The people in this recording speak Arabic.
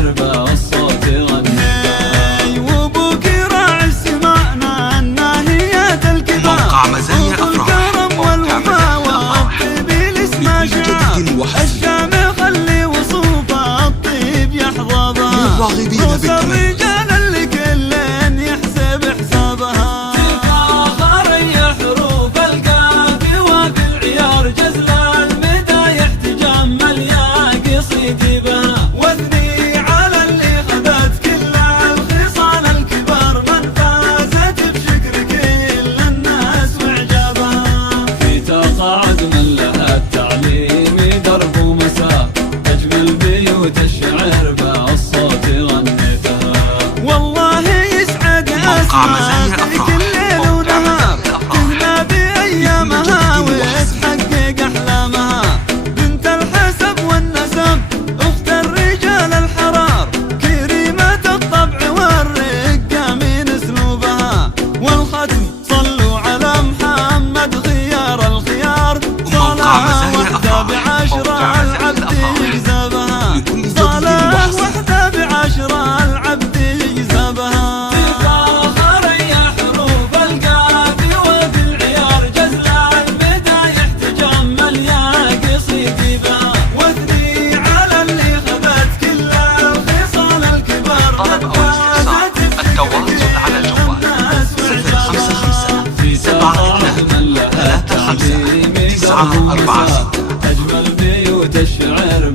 الشعر بالصوت غني وبكرة عز سمعنا الناهية الكبار موقع مزايا الأفراح والوفا والطيب الاسم شعار الشام خلي وصوفه الطيب يحظى للراغبين بالتميز الرجال اللي كلن يحسب حسابها تفاخر يا حروف القافي وبالعيار جزل المدايح تجمل يا قصيدي بها واثني على اللي خذت كل الخصال الكبار من فازت بشكر كل الناس واعجابها في تقاعد من لها التعليم درب ومساء تجمل بيوت الشعر بالصوت غنيتها والله يسعد أسماء كل ليل ونهار تهنى بأيامها وتحقق أحلامها بنت الحسب والنسب أخت الرجال الحرار كريمة الطبع والرقة من أسلوبها والختم صلوا على محمد خيار الخيار صلاة واحدة بعشرة العبد يجزبها صلاة واحدة بعشرة العبد يجزبها تفاخر يا حروف القافي وبالعيار جزل المدايح تجمل يا قصيدي بها واثني على اللي خذت كل الخصال الكبار طلب أو استفسار التواصل على الجوال 055 في 72 من لها 35 تعليم درب ومساء 946 أجمل بيوت الشعر